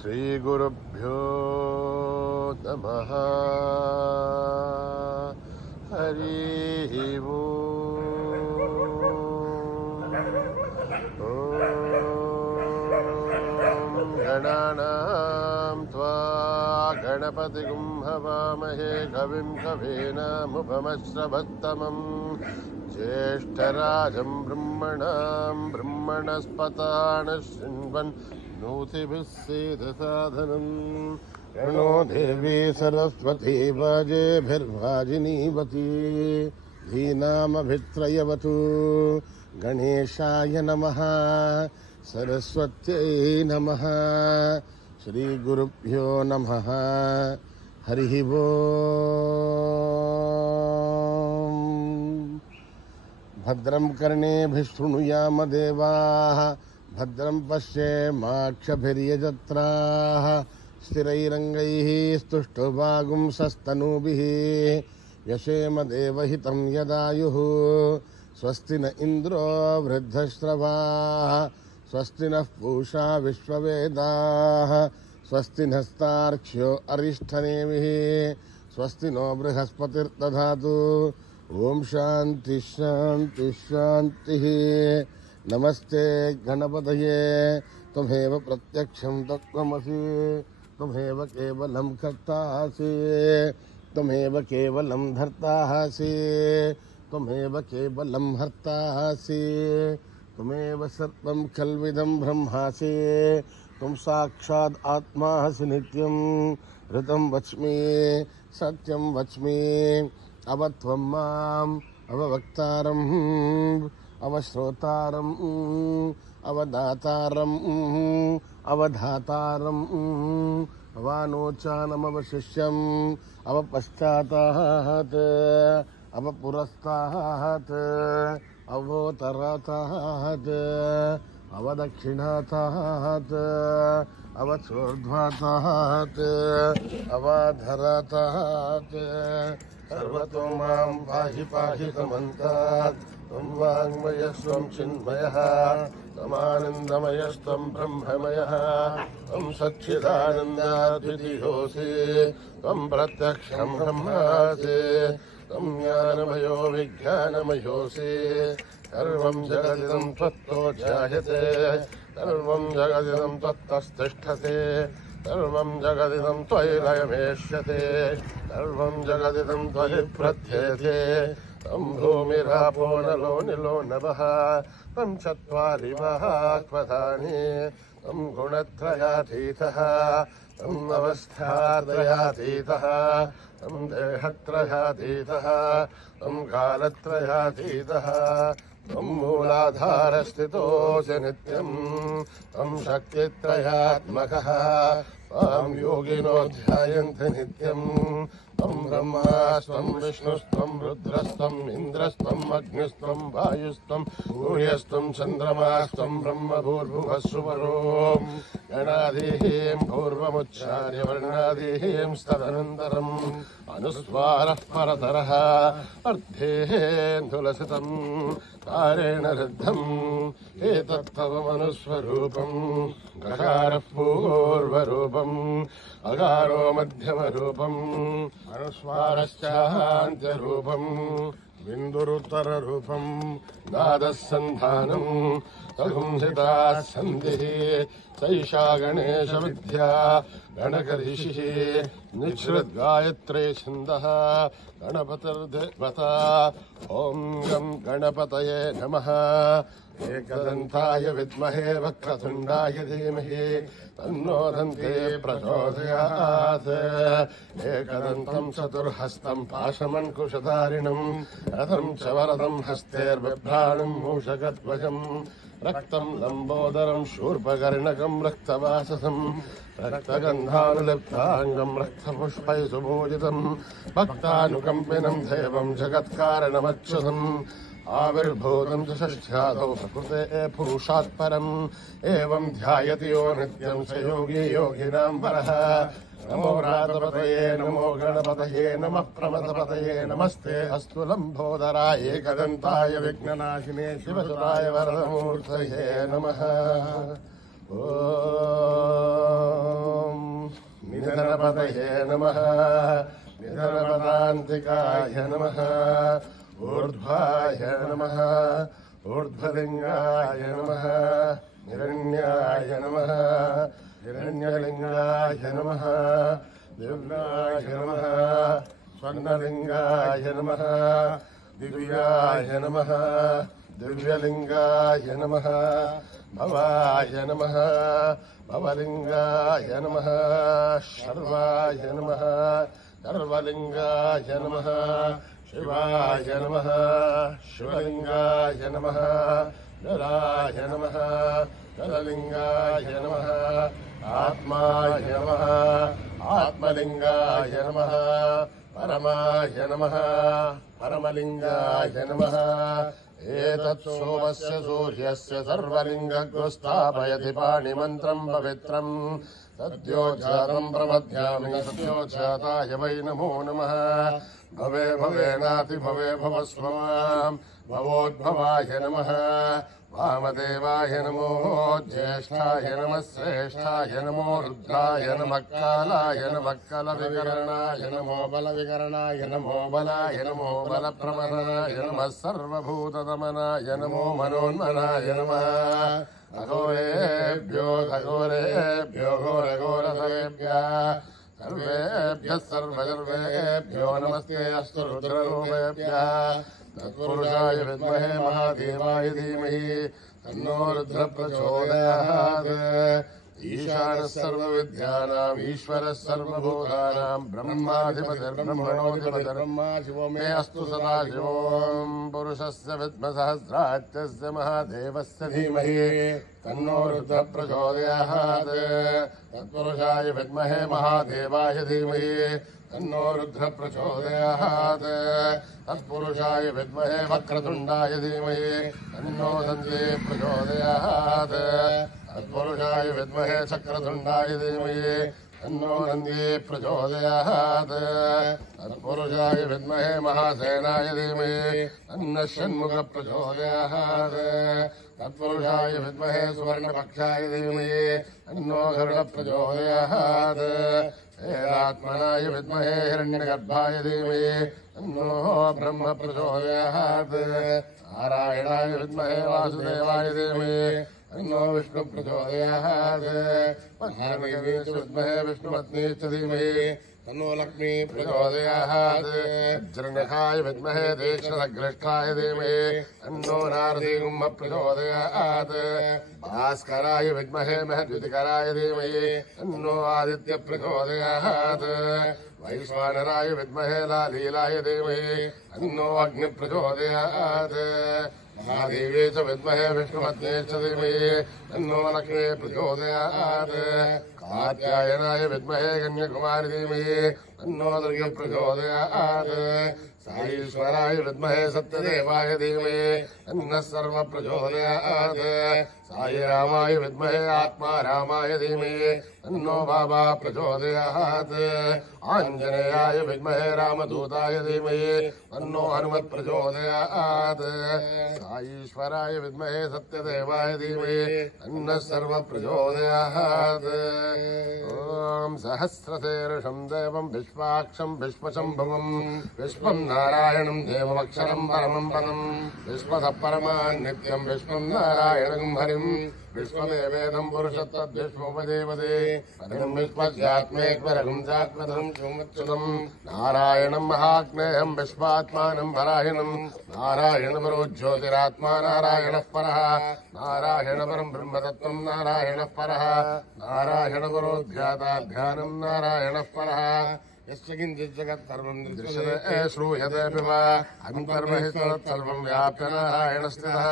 శ్రీ గురుభ్యో నమః. హరి ఓం గణానాం త్వా గణపతిగుం హవామహే కవిం కవీనాముపమశ్రవత్తమం జ్యేష్ఠరాజం బ్రహ్మణాం బ్రహ్మణస్పతాన శృణ్వన్ నోతిభిः సేదసాదనం. ప్రణో దేవీ సరస్వతీ వాజేభిర్వాజినీవతి ధీనామభిత్రయవతు. గణేశాయ నమః. సరస్వత్యై నమః. శ్రీ గురుభ్యో నమః. హరి ఓం. భద్రం కర్ణేభిः శృణుయామ దేవాః. భద్రం పశ్యేమాక్షభిర్యజత్రాః. స్థిరైరంగైః స్తుష్టువాగుంసస్తనూభిः యశేమ దేవహితం యదాయుః. స్వస్తి న ఇంద్రో వృద్ధశ్రవాः. స్వస్తి నః పూషా విశ్వవేదాः. స్వస్తి నస్తార్క్ష్యో అరిష్టనేమిః. స్వస్తి నో బృహస్పతిర్దధాతు. ఓం శాంతి శాంతి శాంతి. నమస్తే గణపతయే త్వమేవ ప్రత్యక్షం తత్వమసి. త్వమేవ కేవలం కర్తాసి. త్వమేవ కేవలం ధర్తాసి. త్వమేవ కేవలం హర్తాసి. త్వమేవ సర్వం కల్విదం బ్రహ్మాసి. త్వం సాక్షాత్ ఆత్మాసి నిత్యం. ఋతం వచ్మి సత్యం వచ్మి. అవత్వం మాం అవవక్తారం అవశ్రోతారం అవదాతారం అవధాతారం అవానోచానమవశిష్యం అవపశ్చాతాత్ అవపురస్తాత్ అవోతరాతాత్ అవదక్షిణాతాత్ అవచోర్ధ్వాతాత్ అవాధరాతాత్. సర్వతో మాం పాహి పాహి సమంతాత్. త్వం వాङ्मयस्त्वं चिन्मयः त्वमानन्दमयस्त्वं ब्रह्ममयः. त्वं सच्चिदानन्दाद्वितीयोऽसि. त्वं प्रत्यक्षं ब्रह्मासि. त्वं ज्ञानमयो विज्ञानमयोऽसि. सर्वं जगदिदं त्वत्तो जायते. सर्वं जगदिदं त्वत्तस्तिष्ठते. सर्वं जगदिदं त्वयि लयमेष्यते. सर्वं जगदिदं त्वयि प्रध्ययते. तं भूमिरापो नलो निलो नभः. तं चत्वारि महात्मतानि. तं गुणत्रयातीतः. तं अवस्थात्रयातीतः. तं देहत्रयातीतः. तं कालत्रयातीतः. तं मूलाधारस्थितोऽसि नित्यं. तं शक्तित्रयात्मकः. त्वां योगिनो ध्यायन्ति नित्यं. त्वं ब्रह्मास्त्वं विष्णुस्त्वं रुद्रस्त्वं इन्द्रस्त्वम् अग्निस्त्वं वायुस्त्वं सूर्यस्त्वं चन्द्रमास्त्वं ब्रह्म भूर्भुवः सुवरो. गणादीं पूर्वमुच्चार्य वर्णादीं तदनन्तरम् अनुस्वारः परतरः अर्धेन्दुलसितं तारेण ऋद्धम्. एतत्तवमनुस्वरूपम् गकारः पूर्वरूपम् अकारो मध्यमरूपम् अनुस्वारश्चान्त्यरूपम् बिन्दुरुत्तररूपम् नादः सन्धानम् तगुंसिताः सन्धिः. सैषा गणेशविद्या गणकऋषिः निःसृद्गायत्रे छन्दः गणपतिर्देवता. ॐ गं गणपतये नमः. एकदन्ताय विद्महे वक्रतुण्डाय धीमहि तन्नो दन्ते प्रचोदयात्। एकदन्तं चतुर्हस्तं पाशमङ्कुशधारिणम् रथं च वरदं हस्तेर्बिभ्राणं मूषकध्वजम् रक्तं लम्बोदरं शूर्पकर्णकं रक्तवाससं रक्तगन्धानुलिप्ताङ्गं रक्तपुष्पैः सुपूजितं भक्तानुकम्पिनं देवं जगत्कारणमच्युतम् आविर्भूतं च षष्ठ्यादौ प्रकृते पुरुषात् परम् एवं ध्यायति यो नित्यं स योगी योगिनां वरः। नमो रातपतये नमो गणपतये नमः प्रमथपतये नमस्ते अस्तु लम्बोदराय एकदन्ताय विघ्ननाशिने शिवसुताय वरदमूर्तये नमः। ॐ निधनपतये नमः निधनपदान्तिकाय नमः ऊर्ध्वाय नमः ऊर्ध्वलिङ्गाय नमः हिरण्याय नमः हिरण्यलिङ्गाय नमः दिव्याय नमः स्वर्णलिङ्गाय नमः दिव्याय नमः दिव्यलिङ्गाय नमः भवाय नमः भवलिङ्गाय नमः शर्वाय नमः सर्वलिङ्गाय नमः शिवाय नमः शिवलिङ्गाय नमः जलाय नमः जललिङ्गाय नमः आत्माय नमः आत्मलिङ्गाय नमः परमाय नमः परमलिङ्गाय नमः एतत् सोमस्य सूर्यस्य सर्वलिङ्गग्रस्थापयति पाणिमन्त्रं पवित्रम् सद्योजातं प्रपद्यामि सद्योजाताय वै नमो नमः। भवे भवेनाति भवे भवस्व माम् भवोद्भवाय नमः वामदेवाय नमो ज्येष्ठाय नमः श्रेष्ठाय नमो रुद्राय नमः कालाय नमः कलविकरणाय नमो बलविकरणाय नमो बलाय नमो बलप्रमदनाय नमः सर्वभूतदमनाय नमो मनोन्मनाय नमः। अघोरेभ्यो घोरेभ्यो घोरघोरधरेभ्यः सर्वेभ्यः सर्वसर्वेभ्यो नमस्ते अस्तु रुद्ररूपेभ्यः। तत्पुरुषाय विद्महे महादेवाय धीमहि तन्नो रुद्रः प्रचोदयात्। ईशानः सर्वविद्यानाम् ईश्वरः सर्वभूतानां ब्रह्माधिपतिर्ब्रह्मणोऽधिपतिर्ब्रह्मा शिवो मे अस्तु सदा शिवोऽं पुरुषस्य विद्मसहस्राच्यस्य महादेवस्य धीमहि तन्नो रुद्रः प्रचोदयात्। तत्पुरुषाय विद्महे महादेवाय धीमहि तन्नो रुद्रः प्रचोदयात्। तत्पुरुषाय विद्महे वक्रतुण्डाय धीमहि तन्नो दन्ते प्रचोदयात्। तत्पुरुषाय विद्महे चक्रतुण्डाय धीमहि तन्नो दन्ते प्रचोदयात्। तत्पुरुषाय विद्महे महासेनाय धीमहि तन्नः षण्मुखः प्रचोदयात्। तत्पुरुषाय विद्महे सुवर्णपक्षाय धीमहि तन्नो गरुडः प्रचोदयात्। हेरात्मनाय विद्महे हिरण्यगर्भाय धीमहि तन्नो ब्रह्म प्रचोदयात्। नारायणाय विद्महे वासुदेवाय धीमहि तन्नो विष्णु प्रचोदयात्। महादेवी विद्महे विष्णुपत्नी च धीमहि तन्नो लक्ष्मी प्रचोदयात्। वज्रनखाय विद्महे दीक्षाग्रष्टाय धीमहि तन्नो नारसिंह प्रचोदयात्। भास्कराय विद्महे महद्युतिकराय धीमहि तन्नो आदित्य प्रचोदयात्। वैश्वानराय विद्महे लालीलाय धीमहि तन्नो अग्नि प्रचोदयात्। महादेवी च विद्महे विष्णुपत्नी च धीमहि तन्नो लक्ष्मी प्रचोदयात्। कात्यायनाय विद्महे कन्याकुमारी धीमहि तन्नो दुर्गे प्रचोदयात्। साईश्वराय विद्महे सत्यदेवाय धीमहि तन्नः सर्व प्रचोदयात्। साईरामाय विद्महे आत्मारामाय धीमहि तन्नो बाबा प्रचोदयात्। आञ्जनेयाय विद्महे रामदूताय धीमहि तन्नो हनुमत् प्रचोदयात्। साईश्वराय विद्महे सत्यदेवाय धीमहि तन्नः सर्व प्रचोदयात्। ॐ सहस्रशीर्षं देवं विश्वाक्षं विश्वशम्भुवं विश्वं नारायणं देवमक्षरं परमं पदं विश्वतः परमान् नित्यं विश्वं नारायणं हरिं विश्वमेवेदं पुरुषत्तद्विश्वोपदेवते पदं विश्वस्यात्मेश्वरं चात्मधं सोमच्युतं नारायणं महाग्नेयं विश्वात्मानं वराहिणं नारायणपरो ज्योतिरात्मा नारायणः परः नारायणपरं ब्रह्मतत्त्वं नारायणः परः नारायणपरो ध्याताध्यानं नारायणः परः यस्य किञ्चित् जगत् सर्वं दृश्यते श्रूयते वा अन्तर्बहिस्तत्सर्वं व्याप्य नारायणस्थितः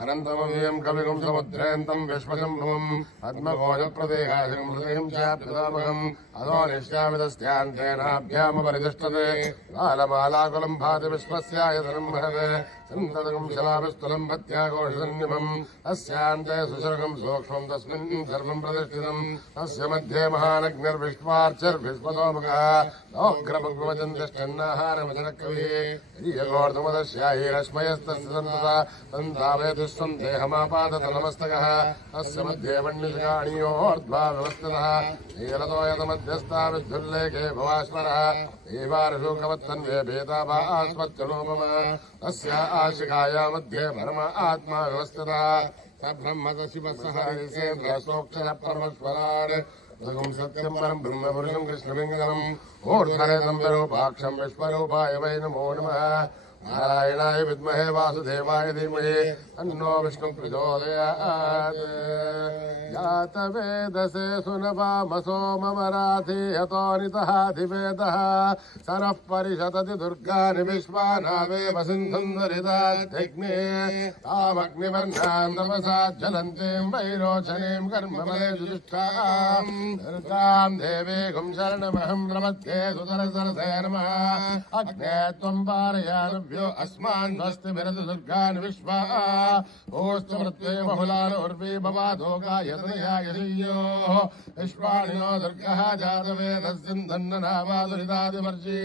अनन्तमव्ययं कविगुं समुद्रेन्तं विश्वशम्भुवं पद्मभोजप्रदेहासिं हृदयं चाप्यतामहम् अधो निश्यामितस्यान्तेनाभ्यामुपरितिष्ठते बालमालाकुलं भाति विश्वस्यायतनं महते सन्ततकं शिलाभिस्तुलं भत्याघोषसन्निभम् अस्यान्ते सुसर्गं सूक्ष्मं तस्मिन् सर्वं प्रतिष्ठितम् अस्य मध्ये महानग्निर्विश्वार्चिर्विश्वतोमुखः नोग्रभग्वचन्तिष्ठन्नाहारमचनकविः यगोर्धमदस्याहिरश्मयस्तस्य सन्तता सन्तावेतिष्वं देहमापादतलमस्तकः अस्य मध्ये वह्निशकाणीयोर्ध्वा व्यवस्थितः नीलतोयतमध्यस्था विद्युल्लेखे भवाश्वरः देवार्षूकवत्तन्वे भेदाभास्वच्चलोपम तस्य आशिकाया मध्ये परम आत्मा व्यवस्थितः स ब्रह्म शिवः सह हरिसेन्द्रसोक्षरः परमेश्वरान् सत्यं परं ब्रह्मपुरुषं कृष्णलिङ्गम् ऊर्ध्वरेतं विरूपाक्षं विश्वरूपाय वै नमो नमः नारायणाय विद्महे वासुदेवाय धीमहि तन्नो विष्णुः प्रचोदयात् जातवेदसे सुनवामसो मम राधे हतोनितः धिवेदः सरः परिषदति दुर्गानि विश्वानावेव सिन्धुन्दरिताध्यग्ने तामग्निवर्णां तपसा ज्वलन्तीं वैरोचनीं कर्मफले जुष्टां दुर्गां देवीं शरणमहं प्रपद्ये सुतरसरसे नमः अग्ने त्वं पारयानव्यो अस्मान् स्वस्तिभिरतु दुर्गान् विश्वा ओश्च मृत्वे बहुलान् उर्वी भवादोगायतनयायधीयोः विश्वाणिनो दुर्गः जातवेदस्सिन्धन्ननावादुरितादिवर्षी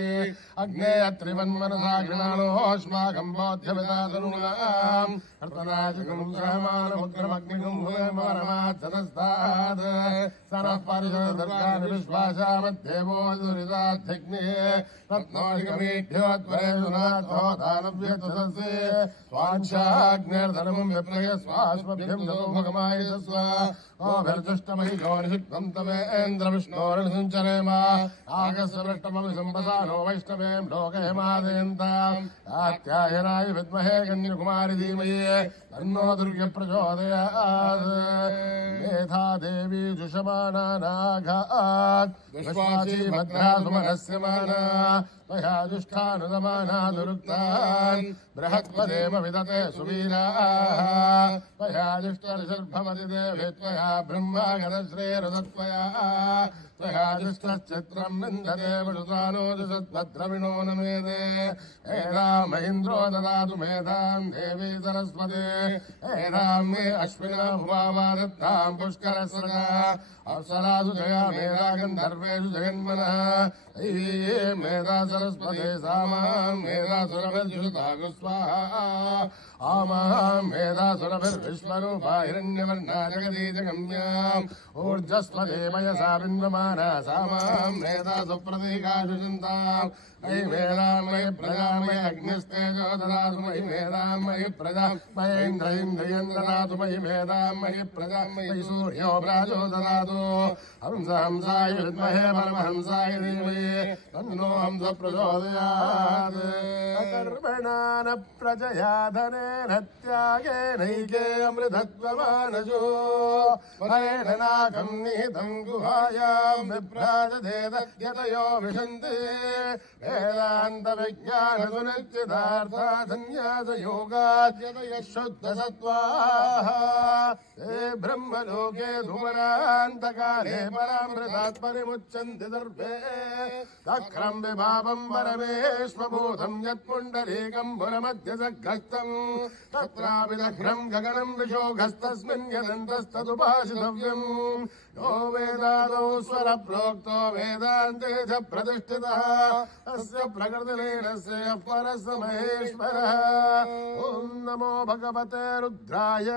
अग्ने अत्रिवन्मनसा गृणानोऽस्माकं बोध्यमितातनुनाम् अर्तनाशिकं सहमानमुग्रमग्निकं भूयमरमाच्चतस्तात् सरः परिषदुर्गान् विश्वासा मध्येवो दुरिताध्यग्निः रत्नोऽधिकमीढ्योद्वरेषुनाथो दानव्यतुसस्य स्वांशाग्नेर्धर्मं विप्रय स्वास्मभ्यं नतो भगमायस्व ओभिर्दुष्टमहिषो निषिक्तं तमेन्द्रविष्णोर्निसञ्चरेम आगस्य पृष्ठमपि सम्पदानो वैष्णवें लोकहेमादयन्ताम् कात्यायनाय विद्महे कन्याकुमारी धीमहि तन्नो दुर्गे प्रचोदयात् मेधा देवी जुषमाना नागात् विश्वासी भद्रा सुमनस्य माना त्वया जुष्टानुदमाना दुरुक्तान् बृहत्पदेव विदते सुवीराः त्वया जुष्टर्षर्भमति देवे त्वया ब्रह्मागतश्रेरुदत्वया त्वया जुष्टश्चित्रं निन्दते वृषानो जुषद्भद्रविणो न मेदे एराम इन्द्रो ददातु मेधां देवी सरस्वती एरां मे अश्विना भुवा दत्तां पुष्करस्रजा अप्सरासु जया मेधा गन्धर्वेषु जगन्मनः मेधा सरस्वती सामां मेधा सुरभिर्जुषुतागु स्वाहा आमां मेधा सुरभिर्विश्वरूपा हिरण्यवर्णा जगदीजगम्याम् ऊर्जस्वते मयसा बिन्वमाना सामां मेधा सुप्रतीकाशु चिन्ताम् मयि मेधां मयि प्रजा मयि अग्निस्तेजो ददातु मयि मेधां मयि प्रजा मयेन्द्र इन्द्रियं ददातु मयि मेधां मयि प्रजा मयि सूर्यो प्राजो ददातु हंस हंसाय विद्महे परमहंसाय धीमहि तन्नो हंस प्रचोदयात् कर्मणा न प्रजया धनेन त्यागेनैके अमृतत्वमानजो फलेन नाकं निहितं गुहायां विभ्राजते यतयो विशन्ति वेदान्तविज्ञानसुनिश्चितार्था सन्न्यासयोगाद्यतयः शुद्धसत्त्वाः ते ब्रह्मलोके धूमरान्तकाले परामृतात्मनिमुच्यन्ति सर्वे तक्रं विभावं परमेश्वभूतं यत्पुण्डरीकं पुरमध्यसग्रस्तं तत्रापि दघ्रं गगनं विशोघस्तस्मिन् यदन्तस्तदुपासितव्यम् यो वेदादौ स्वर प्रोक्तो वेदान्ते च प्रतिष्ठितः अस्य प्रकृतिलीनस्य परस्य महेश्वरः ॐ नमो भगवते रुद्राय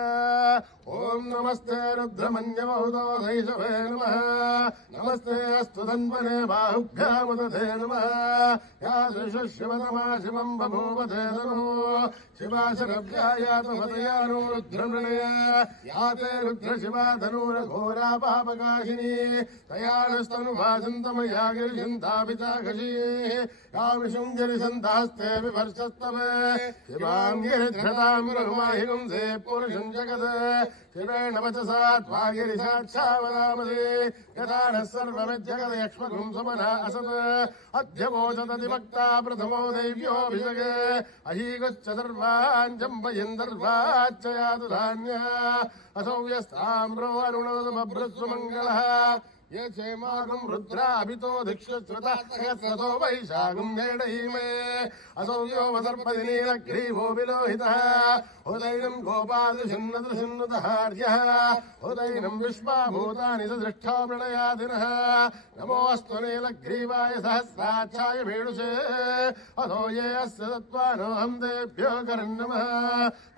ॐ नमस्ते रुद्रमन्यमहुतोधैषवे नमः नमस्ते अस्तु धन्वने बाहुभ्यामुदधे नमः यादृशशिवतमा शिवम् बभूवते नमो शिवाशरभ्यायातुमतयानो रुद्रमृणय याते रुद्रशिवा धनुरघोरा पापकाशिनी तयानस्तनुभासन्तमया गिरिशन्तापिताकशी यामिषुञ्जरिसन्तास्ते विभर्षस्तवे शिवाम् गिरिधृताम् रघुमाहिगुंसे पुरुषम् जगत् शिवेण वचसा त्वागिरिसाक्षावदामसे यथा नः सर्वमिज्जगदयक्ष्मगुम् सुमना असत् अध्यवोचदधिवक्ता प्रथमो दैव्योऽभिषगे अहीगश्च सर्वान् चम्पयिन्दर्वाच्च यातु धान्यः असौ व्यस्ताम्रो अरुणोदमभ्रस्व मङ्गलः ये क्षेमागुम् रुद्राभितो धिक्षुश्रुता सहस्रतो वैशाखुम् नेडहीमे असौ यो वदर्पति नीलग्रीवो विलोहितः उदैनम् गोपादृशिन्नदृशिन्नुतहार्यः उदैनम् विश्वाभूतानि सदृष्टा प्रणयादिनः नमोऽस्तु नीलग्रीवाय सहस्राक्षाय भेडुषे अथो ये अस्य तत्त्वानोऽहम् तेभ्यो करन्नमः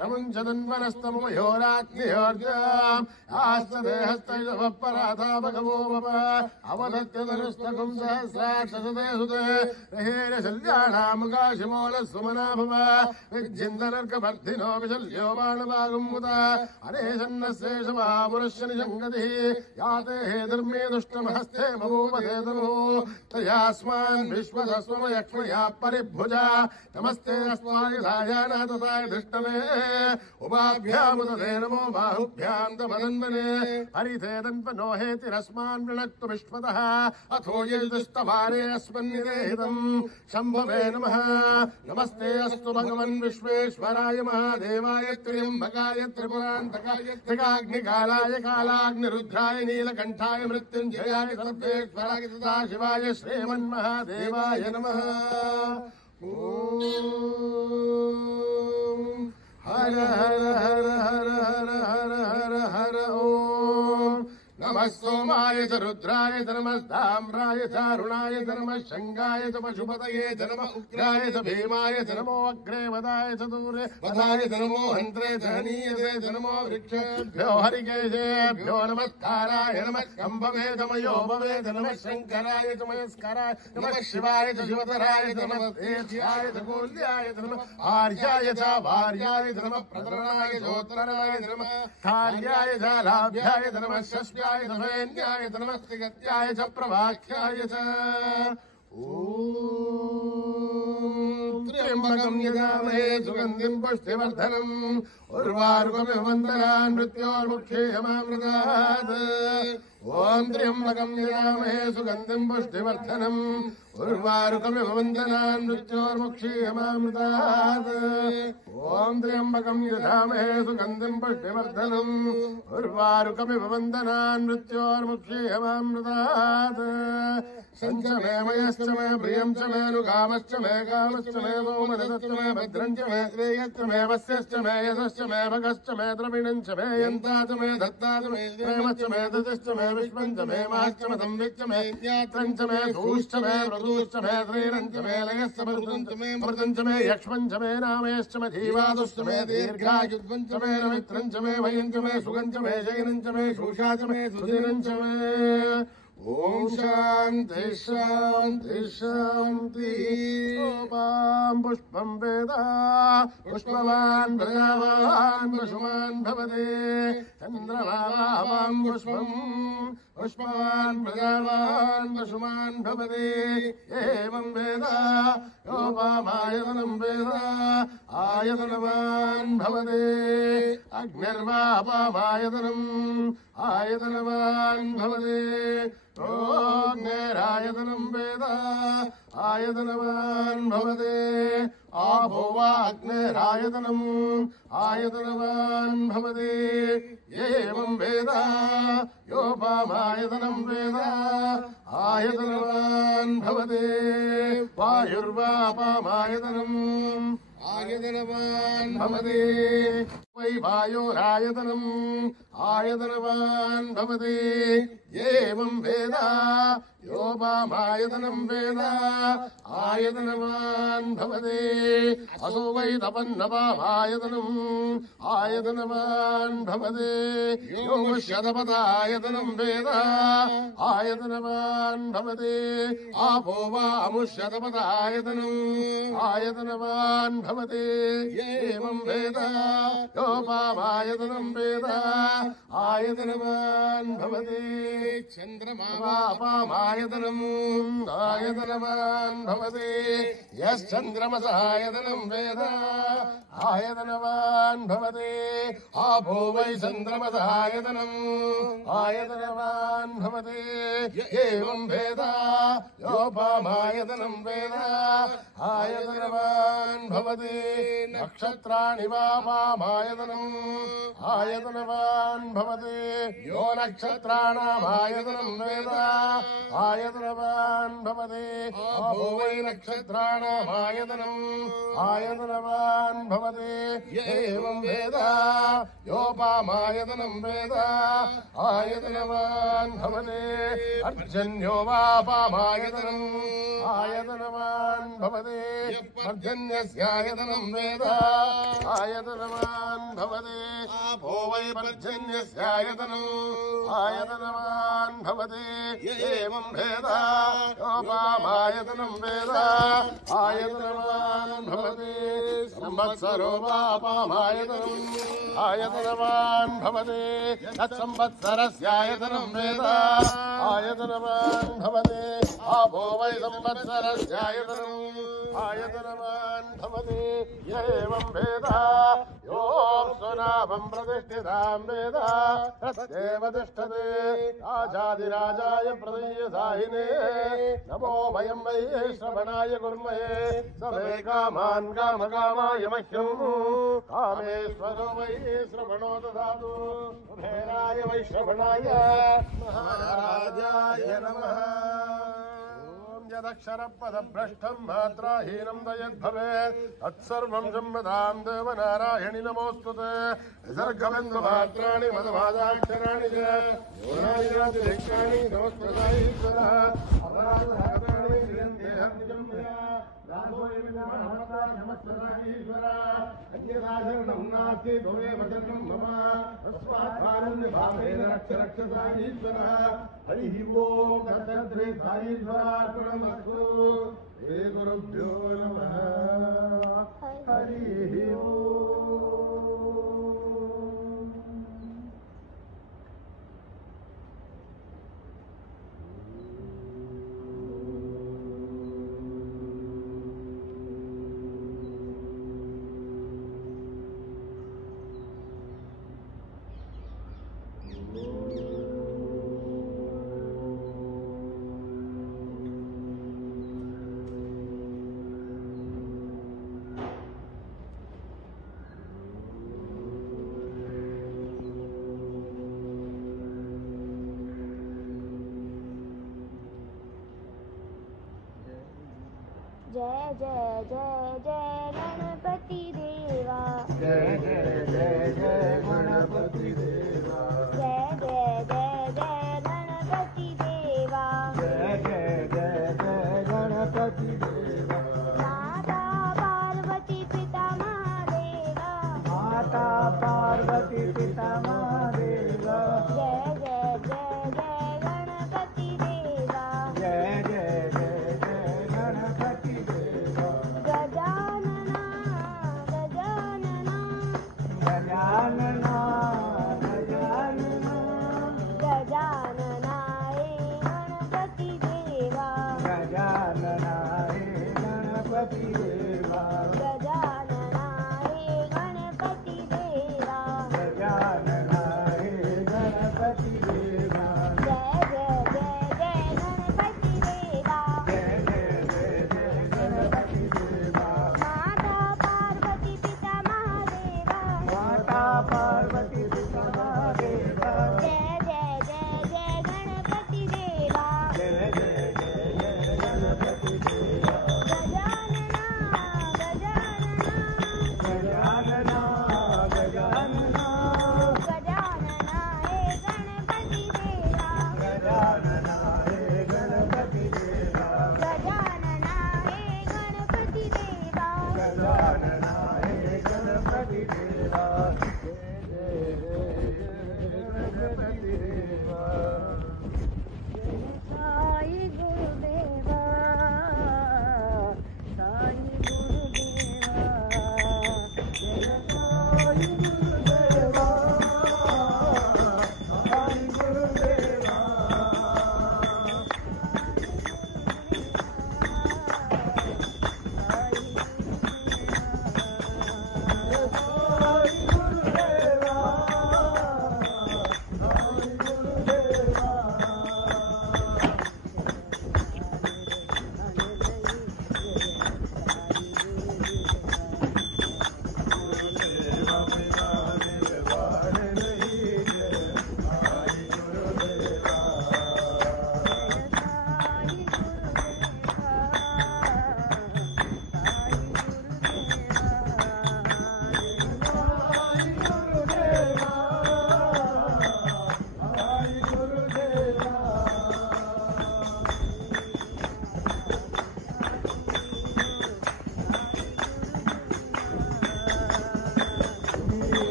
प्रमुञ्चदन्वनस्तमुपयोराग्नियोर्जाम् आस्तदेहस्तैषवः पराथा भगवो अवधत्यधनुस्तकुम् सहस्राक्षसते सुते रहेरशल्याणामुकाशिमोलस्वमना भव विज्जिन्दनर्कवर्धिनो विशल्यो बाणभागुम् मुत अनेशन्नस्येष महापुरुष्य निषङ्गतिः याते हे धर्मे दुष्टमहस्ते बभूवते तनु तयास्मान् विश्वदस्वमयक्ष्मया परिभुजा नमस्ते अस्मायुधायान तथाय दृष्टवे उभाभ्यामुदते नमो बाहुभ्याम् तमदन्वने हरिते तन्वनो हेतिरस्मान् वृणक्तु विश्वतः अथो ये दुष्टवारे अस्मन्निदेहितम् शम्भवे नमः नमस्ते अस्तु भगवन् विश्वेश्वराय महादेवाय त्र्यम्बकाय त्रिपुरान्तकाय त्रिकाग्निकालाय कालाग्निरुद्राय नीलकण्ठाय मृत्युञ्जयाय सर्वेश्वराय सदाशिवाय श्रीमन्महादेवाय नमः ॐ हर हर हर हर हर हर हर हर ॐ नमः सोमाय च रुद्राय च नमस्ताम्राय च अरुणाय च नमः शङ्गाय च पशुपतये च नमः उग्राय च भीमाय च नमो अग्रे वदाय च दूरे वधाय च नमो हन्त्रे च हनीयते च नमो वृक्षेभ्यो हरिकेशेभ्यो नमस्काराय नमः कम्भवे च मयोभवे च नमः शङ्कराय च मयस्कराय नमः शिवाय च शिवतराय च नमः तेज्याय च गोल्याय च नमः आर्याय च वार्याय च नमः प्रतरणाय चोत्तराय च नमः कार्याय च लाभ्याय च नमः शस्याय धवेन्द्याय च नमस्तिगत्याय च प्रभाख्याय च ॐ त्र्यम्बकम् यजामहे सुगन्धिम् पुष्टिवर्धनम् उर्वारुकमिव वन्दनान् मृत्योर्मुक्षीयमामृतात् ॐ त्र्यम्बकम् यजामहे सुगन्धिम् पुष्टिवर्धनम् उर्वारुकमिव वन्दनान् मृत्योर्मुक्षीयमामृतात् ॐ त्र्यम्बकम् यजामहे सुगन्धिम् पुष्टिवर्धनम् उर्वारुकमिव वन्दनान् मृत्योर्मुक्षीयमामृतात् सञ्च मे मयश्च मे प्रियम् च मे नुकामश्च मे कामश्च मे वोमनश्च मे भद्रम् च मे श्रेयश्च मे वस्यश्च मे यशश्च मे भगश्च मे द्रविणम् च मे यन्ता च मे दत्ता च मे प्रेमश्च मे दतिश्च मे विश्वम् च मे महश्च मे संविच्च मे ज्ञात्रम् च मे धूश्च मे प्रदूश्च मे श्रीरम् च मे लयश्च मृतम् च मे मृतम् च मे यक्ष्मम् च मे नामेश्च मे धीवादुश्च मे दीर्घायुध्वम् च मे रमित्रम् च मे भयम् च मे सुगम् च मे शयनम् च मे शूषा च मे सुदिनम् च मे ॐ शान्ति शान्ति शान्ति सोपाम् पुष्पम् वेद पुष्पवान् प्रजावान् पशुमान् भवते चन्द्रमावाम् पुष्पम् पुष्पवान् प्रजावान् पशुमान् भवते एवम् वेद योपामायतनम् वेद आयतनवान् भवते अग्निर्वापामायतनम् आयतनवान् भवते अग्नेरायतनम् वेद आयतनवान् भवते आपो वा अग्नेरायतनम् आयतनवान् भवते एवम् वेद योपामायतनम् वेद आयतनवान् भवते वायुर्वापामायतनम् आयतनवान् भवते वै वायुरायतनम् आयतनवान् भवति एवं वेद योपामायतनं वेद आयतनवान् भवति असो वै तपन्नपामायतनम् आयतनवान् भवति योमुष्यतपदायतनं वेद आयतनवान् भवति आपो वा अमुष्यतपदायतनम् आयतनवान् भवति एवं वेद योपामायतनं वेद आयतनवान् भवति चन्द्रमापामायतनम् आयतनवान् भवति यश्चन्द्रमसायतनं वेद आयतनवान् भवति आपो वै चन्द्रमसायतनम् आयतनवान् भवति एवं वेद योपामायतनं वेद आयतनवान् भवति नक्षत्राणि वापामायतनम् आयतनवान् भवति यो नक्षत्राणामायतनं वेद आयतनवान् भवति आपो वै नक्षत्राणामायतनम् आयतनवान् भवति एवं वेद योपामायतनं वेद आयतनवान् भवति पर्जन्यो वापामायतनम् आयतनवान् भवति पर्जन्यस्यायतनं वेद आयतनवान् भवति आपो वै पर्जन्यस्यायतनम् आयतनवान् भवति एवं वेद योपामायतनं वेद आयतनवान् भवति संवत्सरो वापामायतनम् आयतनवान् भवति तत्संवत्सरस्यायतनं वेद आयतनवान् भवति आपो वै संवत्सरस्यायतनम् आयतनवान् भवति एवं वेद यो स्वनाभं प्रतिष्ठितां वेद तस्यैव तिष्ठते राजाधिराजाय प्रदय्यसाहिने नमो वयं वै श्रवणाय कुर्महे समे कामान् कामकामाय मह्यं कामेश्वरो वै श्रवणो ददातु कुबेराय वै श्रवणाय महाराजाय नमः। यदक्षरपदभ्रष्टं मात्राहीनं दयद्भवेत् तत्सर्वं सम्पदां देवनारायणि नमोऽस्तुते विसर्गबिन्दुमात्राणि मदमादाक्षराणि च गुणादिरादिरिक्तानि नमस्कृताईश्वरः अपराधरात्राणि क्रियन्तेऽहं निजं मया अन्यदाशरणं नास्ति त्वमेव शरणं मम तस्मात्कारुण्यभावेन रक्ष रक्षसाईश्वरः हरिः ओं तत्तद्रेसाईश्वरार्पणमस्तु श्री गुरुभ्यो नमः हरिः ओं। जय जय जय जय गणपति देवा जय जय जय जय गणपति देवा जय जय जय जय गणपति देवा जय जय जय जय गणपति देवा माता पार्वती पिता महादेवा माता पार्वती पिता महादेवा जय जय जय जय गणपति देवा जय जय जय जय गणपति देवा गजानना गजानना गजानना गजानना गजानना हे गणपति देवा गजानना हे गणपति देवा गजानना हे गणपति देवा गजानना हे गणपति देवा जय जय जय जय गणपति देवा जय जय जय जय गणपति देवा माता पार्वती पिता महादेवा माता पार्वती पिता महादेवा जय जय जय जय गणपति देवा जय जय जय जय गणपति देवा गजानना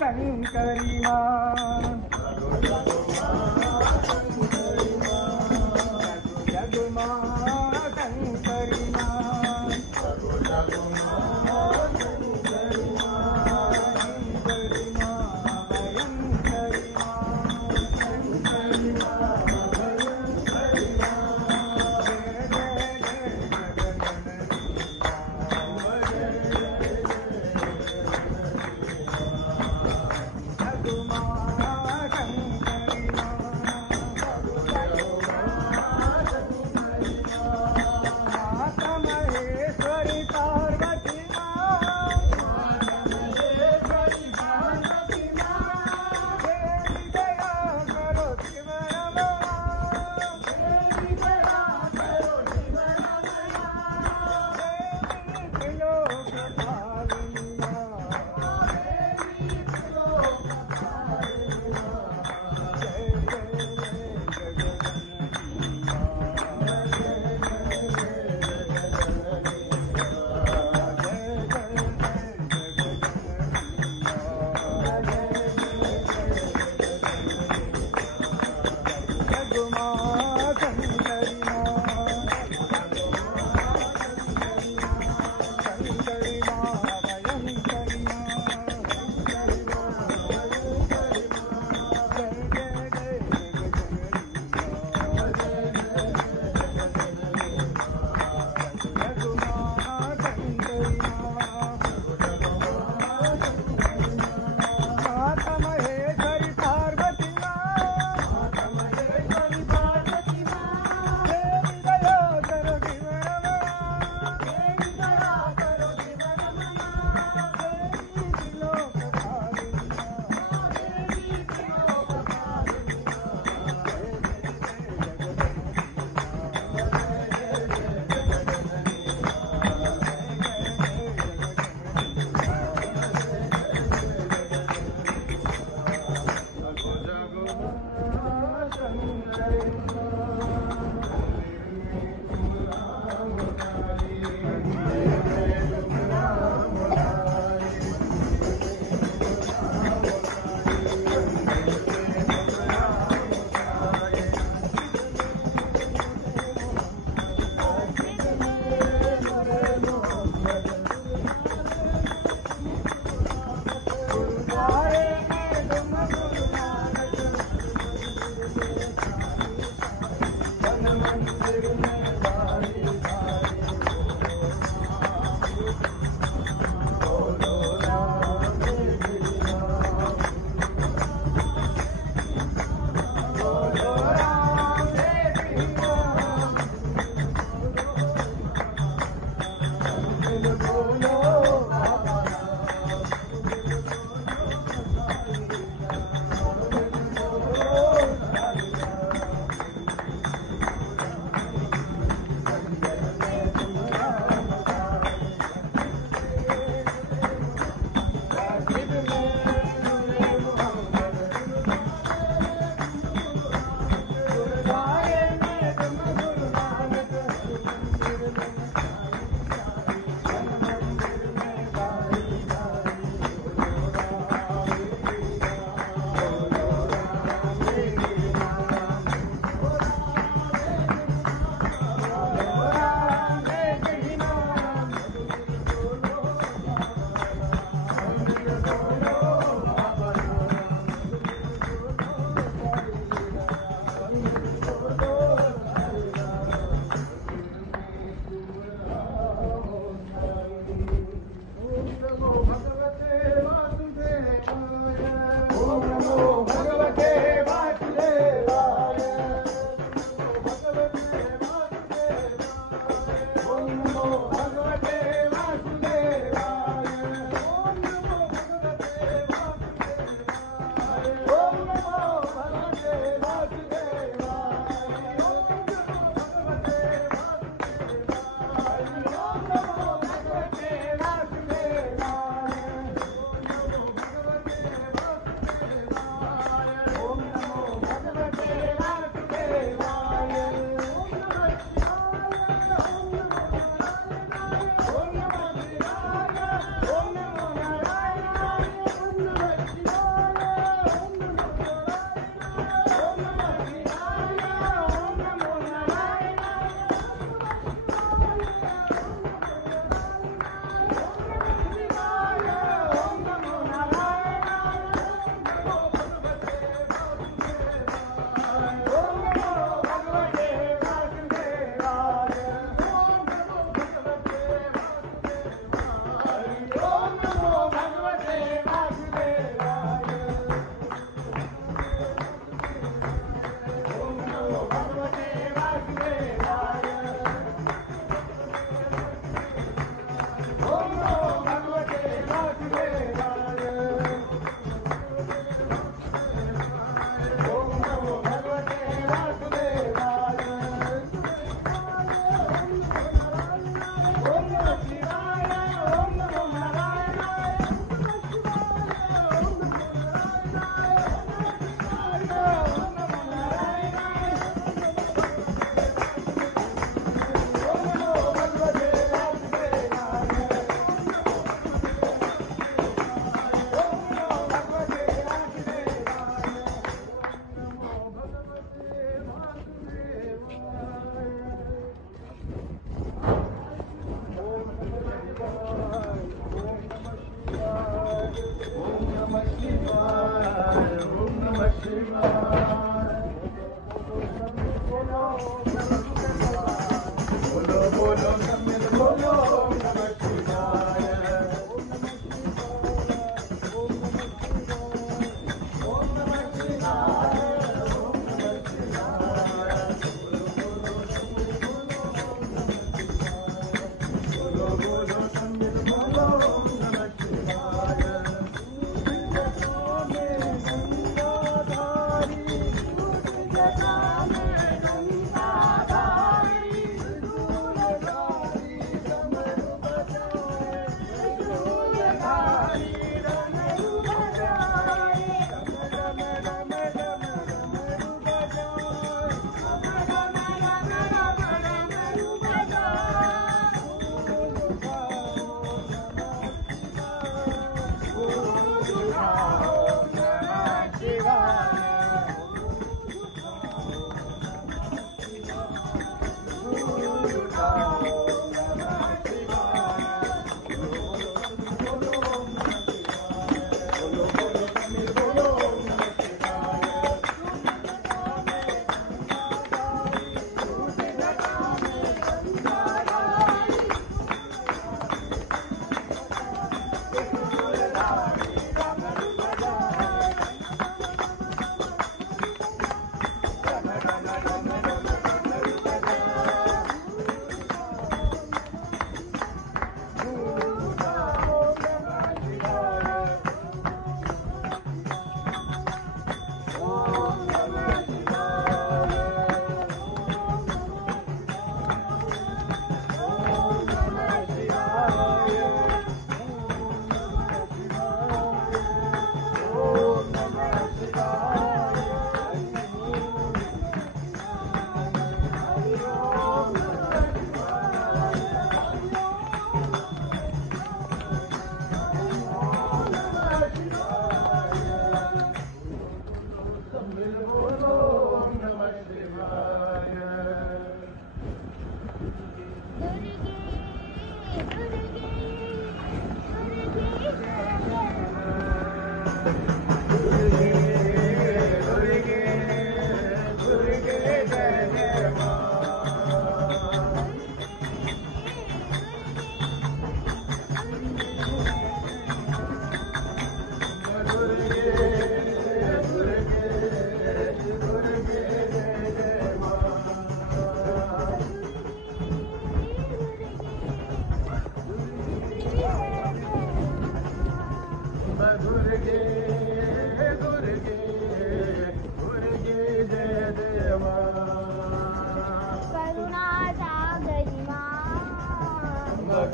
शंकरी मां जग मां शंकरी माता महेश्वरी पार्वती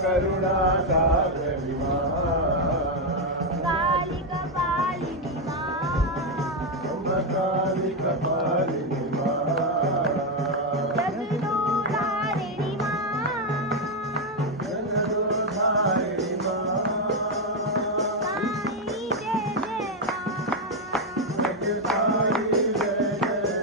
करुणासागरि मां कालिकपालिनि मां कालिकपालिनि मां जगदोधारिणि मां जगदोधारिणि मां साई जय जय मां साई जय जय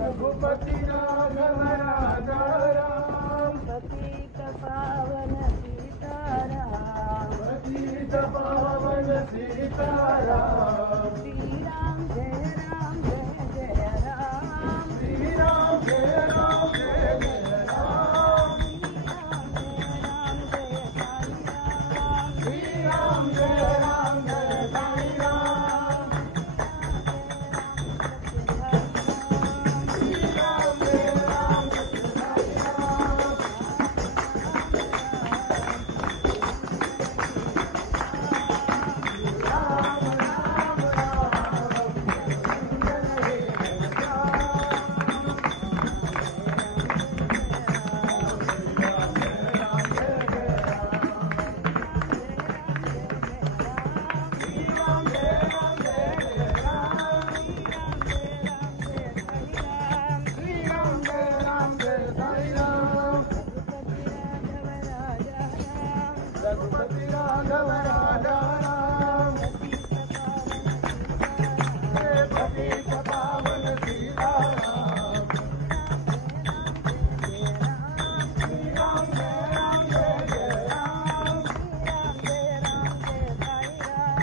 रघुपति राघव राजा राम पतित पावन सीताराम पतित पावन सीताराम श्री राम जय जय राम श्री राम जय राम जय जय राम श्री राम जय राम जय साई राम श्री राम जय राम जय साई राम रघुपति राघव राजा राम पतित पावन सीताराम श्री राम जय राम जय जय राम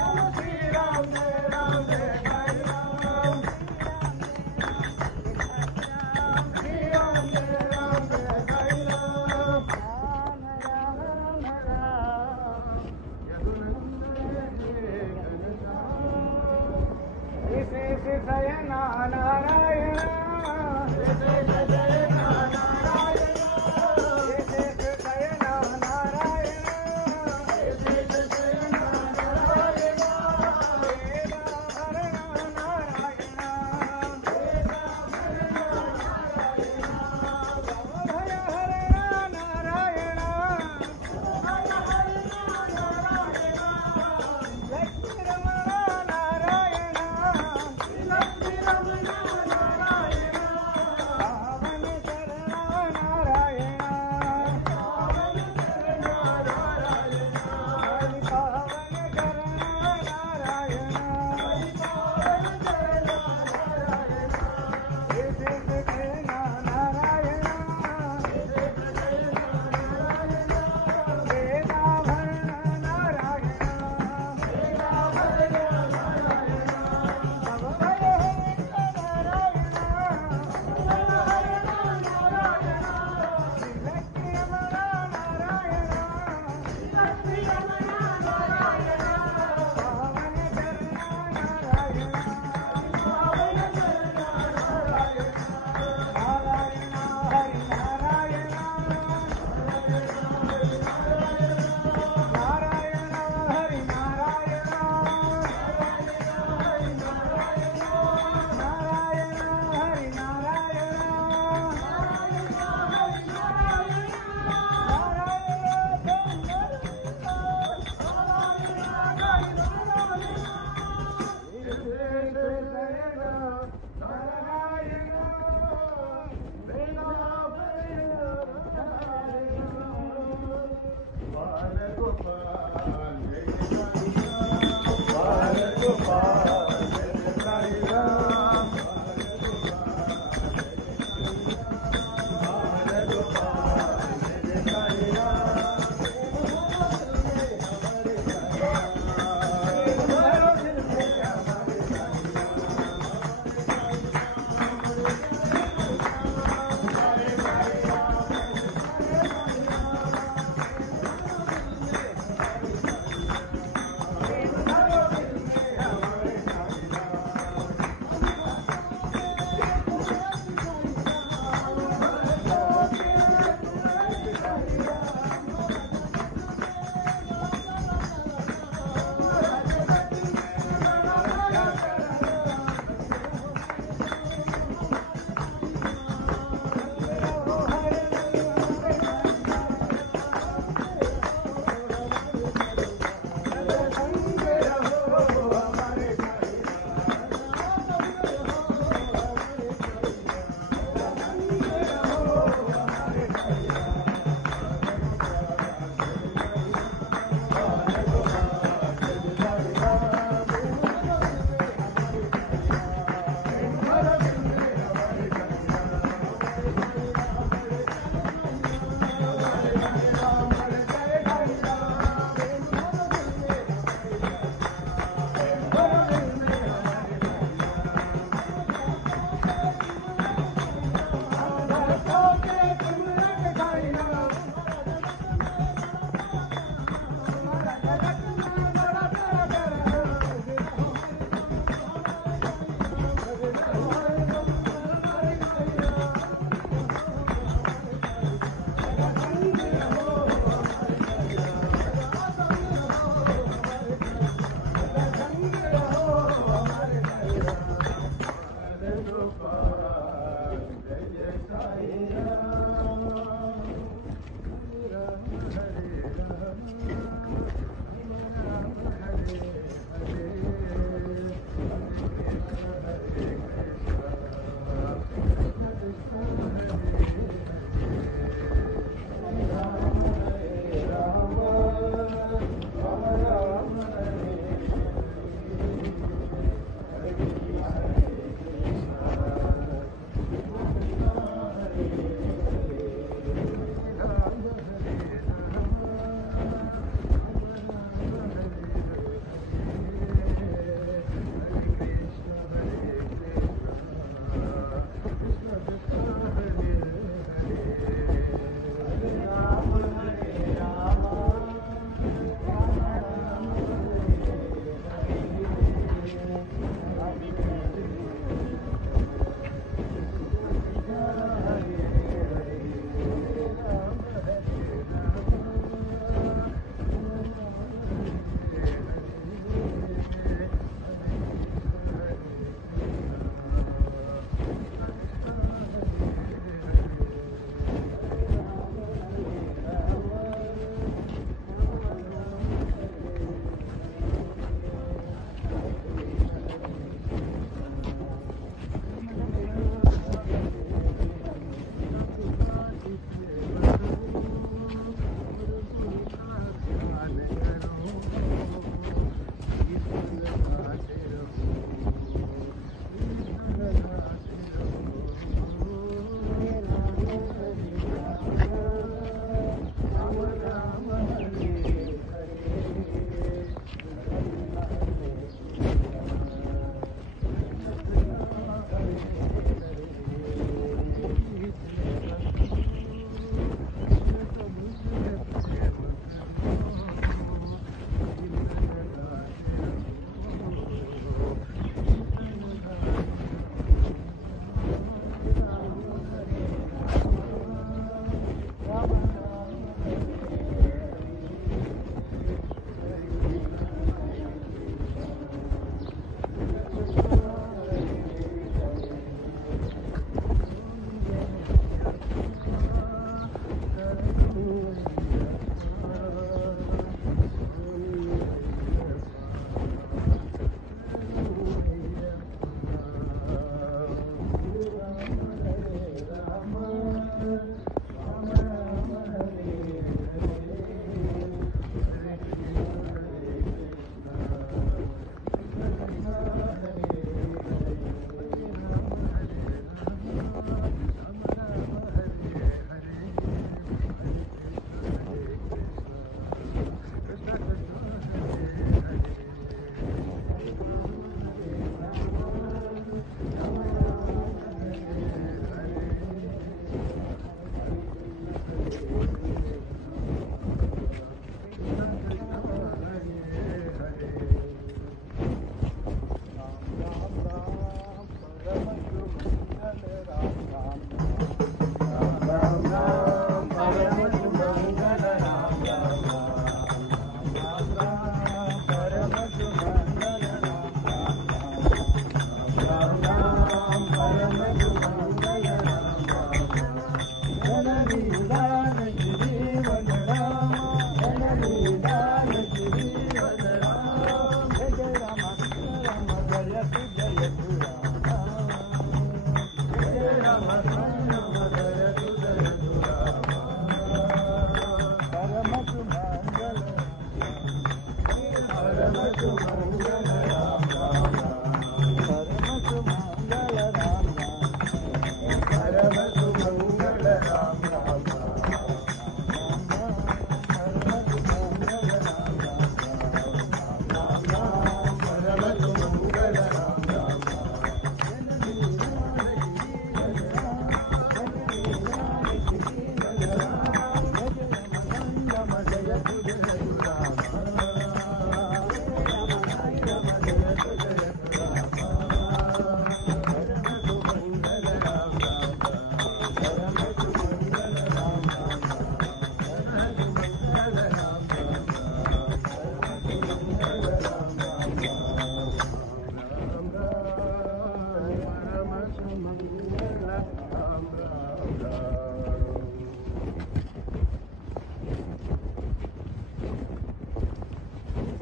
श्री राम जय राम जय साई राम श्री राम जय राम जय साई राम शयना नारायण शयना नारायण शयना नारायण शयना नारायण लक्ष्मी रमण नारायण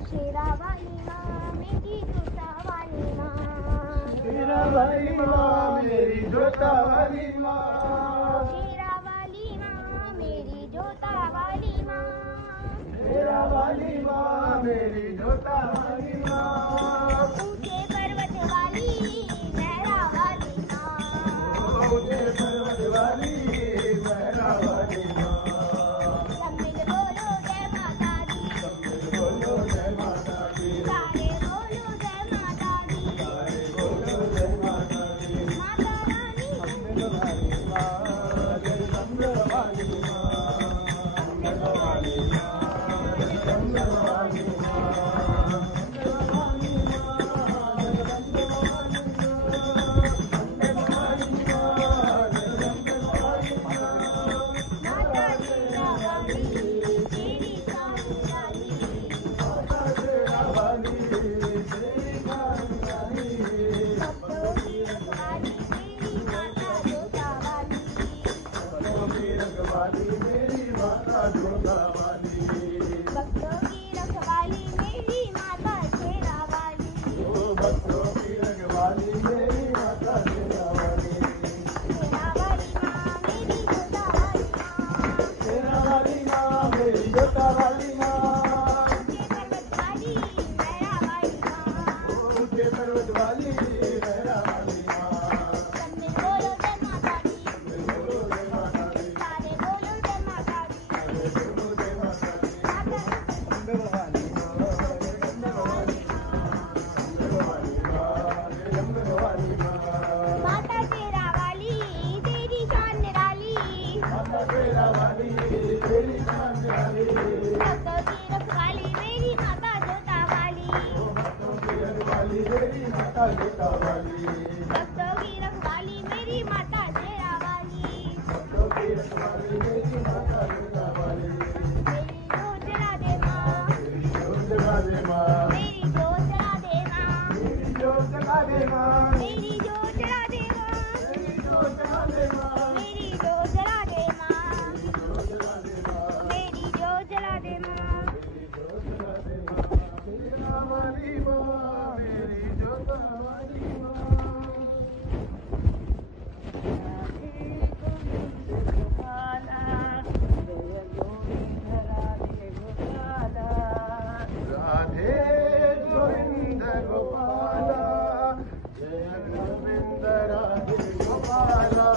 शेरावाली माँ मेरी जोतावाली माँ शेरावाली माँ मेरी जोतावाली माँ शेरावाली माँ मेरी जोतावाली माँ शेरावाली माँ मेरी जोतावाली माँ ऊंचे पर्वत वाली मेहरा वाली माँ ऊंचे पर्वत वाली मेहरा वाली माँ सब मिल बोलो जय माता दी बोलो जय माता दी सारे बोलो जय माता दी सारे बोलो जय माता दी माता रानी वाली माँ जय चंद्रवाली माँ चंद्रवाली माँ जय चंद्रवाली माता शेरावाली तेरी सामुराली भक्तों की रखवाली तेरी माता जोतावाली भक्तों की रखवाली मेरी माता शेरावाली शेरावाली माँ मेरी जोतावाली माँ ऊंचे पर्वत वाली मेहरा वाली माँ सब में बोलो जय माता दी सारे बोलो जय माता दी माता शेरावाली तेरी शान निराली भक्तों की रखवाली मेरी माता जोतावाली भक्तों की रखवाली मेरी माता शेरावाली मेरी जोत जला दे माँ मेरी जोत जला दे माँ मेरी जोत जला दे माँ मेरी जोत जला दे माँ मेरी जोत जला दे माँ मेरी जोत जला दे माँ मेरी जोत जला दे माँ राधे गोविंद गोपाला जय गोविंद राधे गोपाला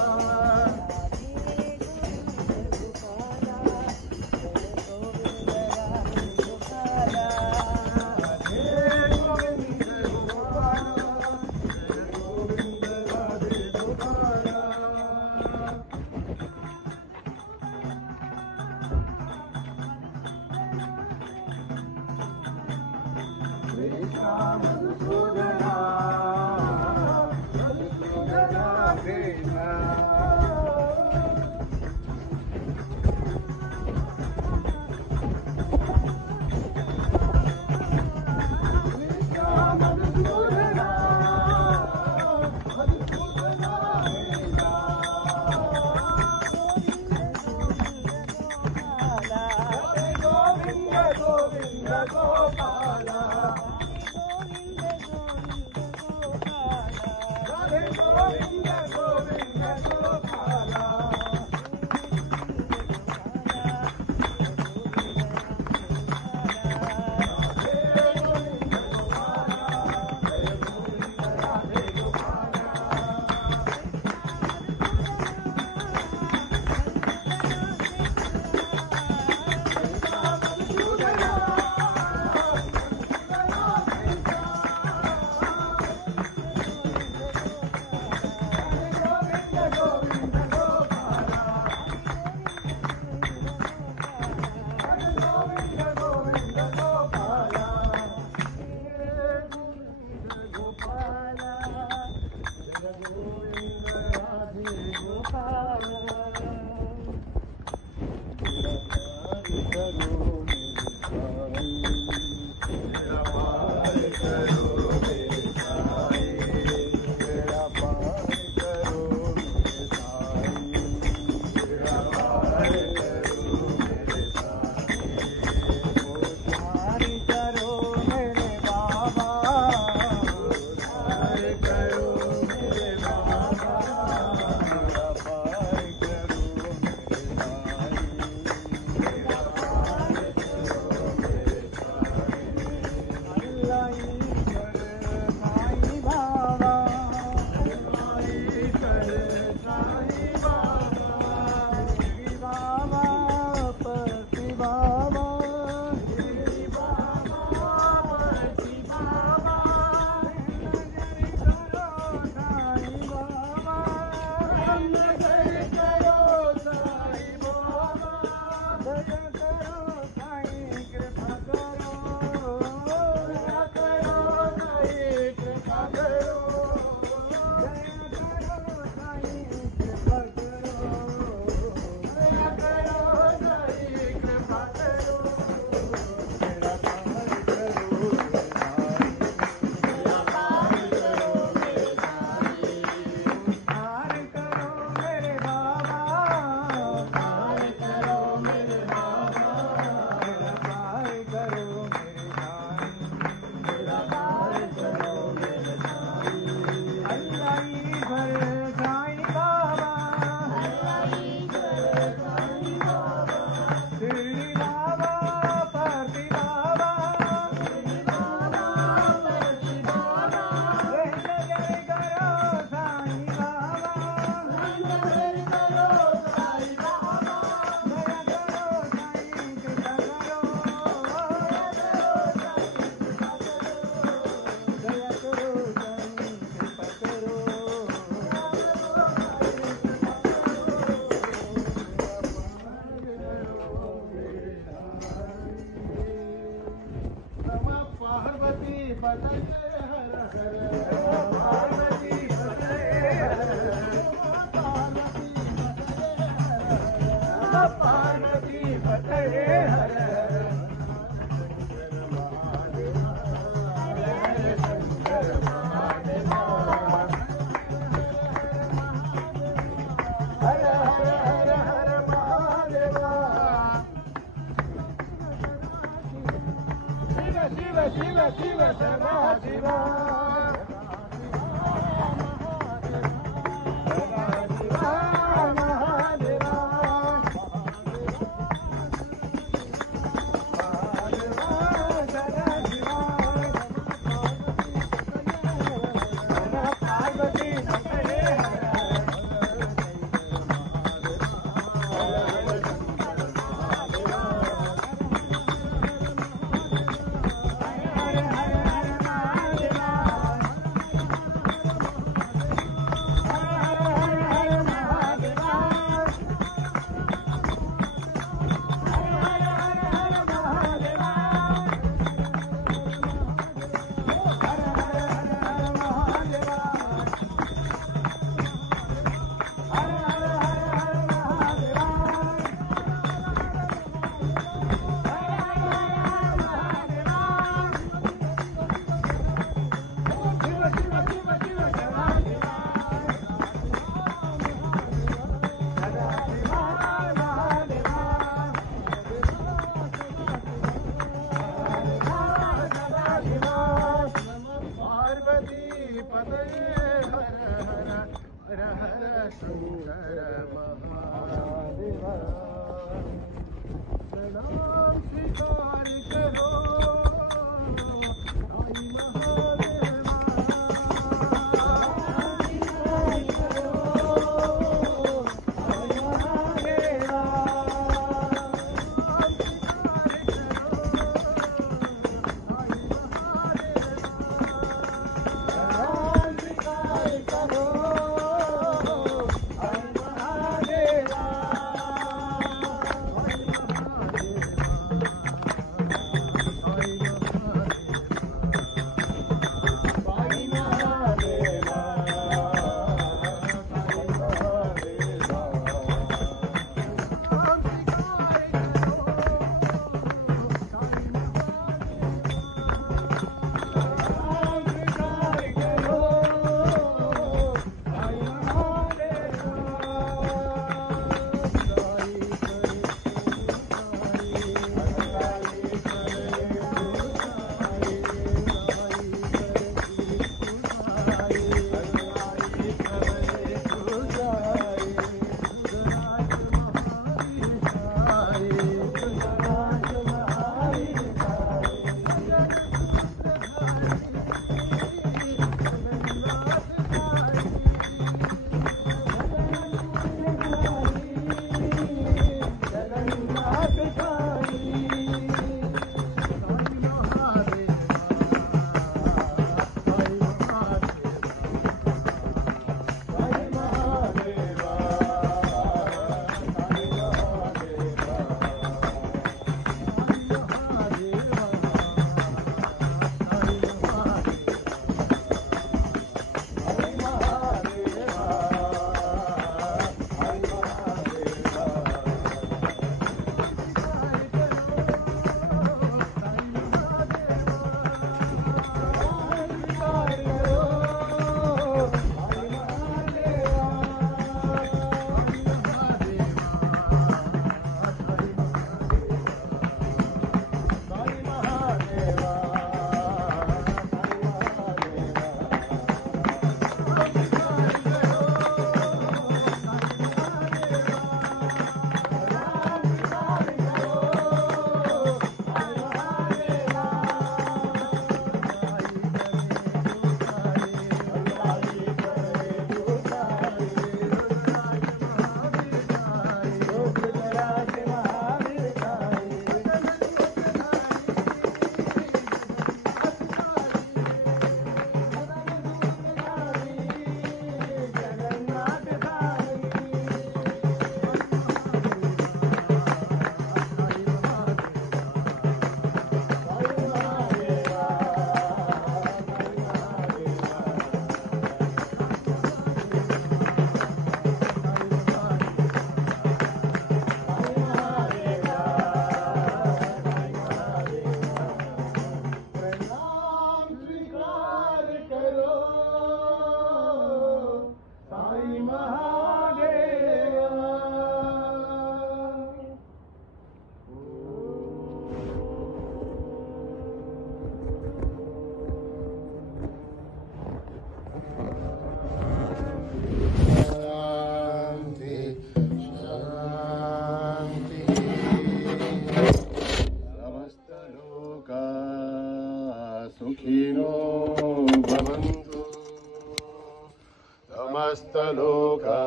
समस्तलोका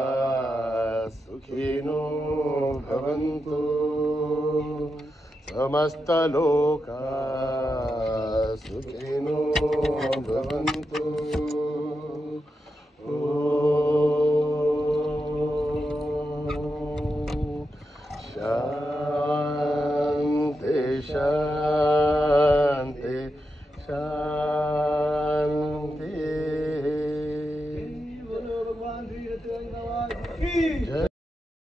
सुखिनो भवन्तु समस्तलोका सुखिनो भवन्तु शान्ति